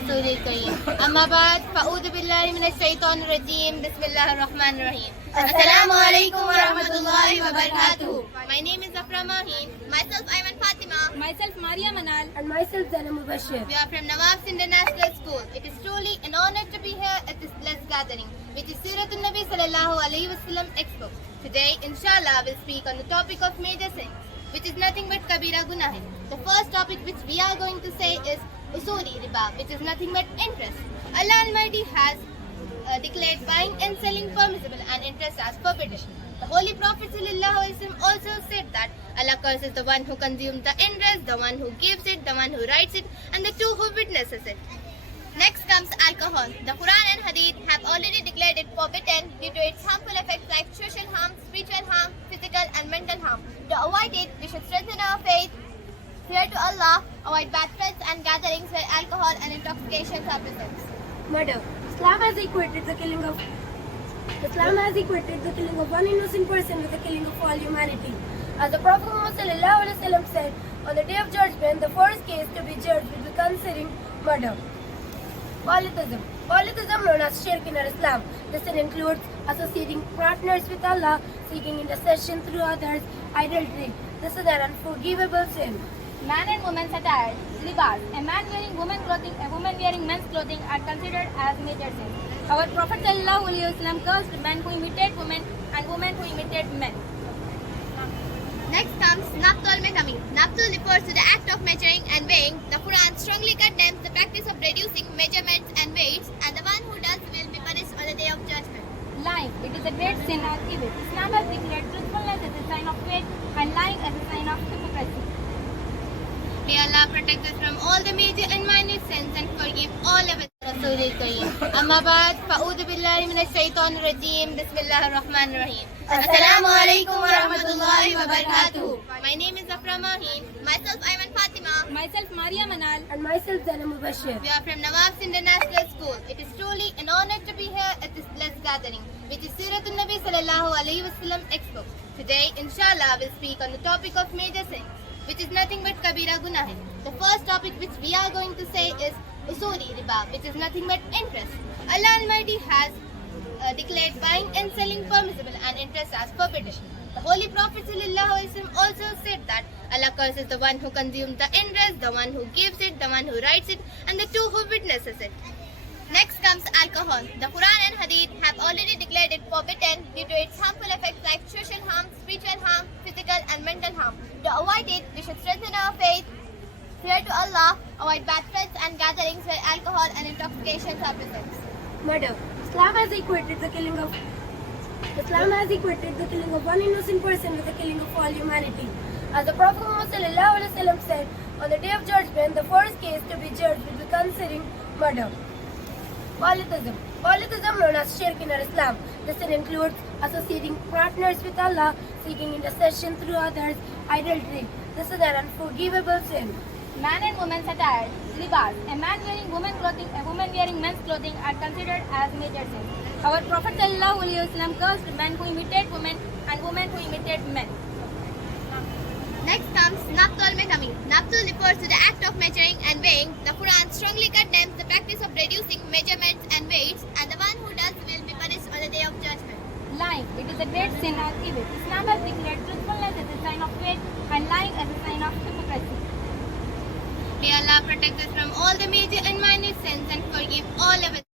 रसूलिल करीम अम्मा बाद फ़अऊज़ु बिल्लाहि मिनश शैतानिर रजीम बिस्मिल्लाहिर रहमानिर रहीम अस्सलामु अलैकुम व रहमतुल्लाहि व बरकातुहू। My name is Afra Mahin. Myself Ayman Fatima. Myself Maria Manal. And myself Zainab Mubashir. We are from Nawab's International School. It is truly an honor to be here at this blessed gathering, which is Siratul Nabi Sallallahu Alaihi Wasallam Expo. Today, inshallah, we'll speak on the topic of major sins, which is nothing but Kabira Gunah. The first topic which we are going to say is Usuli Riba, which is nothing but interest. Allah Almighty has declared buying and selling permissible and interest as forbidden. The Holy Prophet ﷺ also said that Allah curses the one who consumes the interest, the one who gives it, the one who writes it, and the two who witnesses it. Next comes alcohol. The Quran and Hadith have already declared it forbidden due to its harmful effects like social harm, spiritual harm, physical and mental harm. To avoid it, we should strengthen our faith, fear to Allah, avoid bad friends and gatherings where alcohol and intoxications are present. Murder. Islam has equated the killing of one innocent person with the killing of all humanity. As the Prophet Muhammad ﷺ said, on the day of judgment, the first case to be judged will be considering murder. Polytheism. Polytheism, known as shirk in Islam. This sin includes associating partners with Allah, seeking intercession through others, idolatry. This is an unforgivable sin. Man and woman's attire. Libas. A man wearing women's clothing, a woman wearing men's clothing are considered as major sins. Our Prophet ﷺ cursed men who imitate women and women who imitate men. Next comes Nabtul Mekami. Nabtul refers to the act of measuring and weighing. The Quran strongly condemns the practice of reducing measurements and weights, and the one who does will be punished on the day of judgment. Lying. It is a great sin or evil. Islam has declared truthfulness as a sign of faith and lying as a sign of hypocrisy. May Allah protect us from all the major and minor sins and forgive all of us. Rasulil Kareem. Amma baad, fa'udhu billahi minash shaitanir rajeem. Bismillahir rahmanir rahim. Assalamu alaikum wa rahmatullahi wa barakatuhu. My name is Afra Mahin. Myself Ayman Fatima. Myself Maria Manal. And myself Zainab Mubashir. We are from Nawab's International School. It is truly an honor to be here at this blessed gathering, which is Siratul Nabi Sallallahu Alaihi Wasallam Expo. Today, inshallah, we'll speak on the topic of major sins, which is nothing but Kabira Gunah. The first topic which we are going to say is Usuli Riba, which is nothing but interest. Allah Almighty has declared buying and selling permissible and interest as forbidden. The Holy Prophet ﷺ also said that Allah curses the one who consumes the interest, the one who gives it, the one who writes it, and the two who witnesses it. Next comes alcohol. The Quran and Hadith have already declared it forbidden due to its harmful effects like social harm, spiritual harm, physical and mental harm. To avoid it, we should strengthen our faith, fear to Allah, avoid bad friends and gatherings where alcohol and intoxications are present. Murder. Islam has equated the killing of one innocent person with the killing of all humanity. As the Prophet Muhammad ﷺ said, on the day of judgment, the first case to be judged will be considering murder. Polytheism. Polytheism, known as shirk in Islam. This sin includes associating partners with Allah, seeking intercession through others, idolatry. This is an unforgivable sin. Man and woman's attire. Libas. A man wearing women's clothing, a woman wearing men's clothing are considered as major sins. Our Prophet ﷺ cursed men who imitate women and women who imitate men. Next comes Nabtul Mekami. Nabtul refers to the act of measuring and weighing. The Quran strongly condemns the practice of reducing measurements and weights, and the one who does will be punished on the day of judgment. Lying. It is a great sin or evil. Islam has declared truthfulness as a sign of faith and lying as a sign of hypocrisy. May Allah protect us from all the major and minor sins and forgive all of us.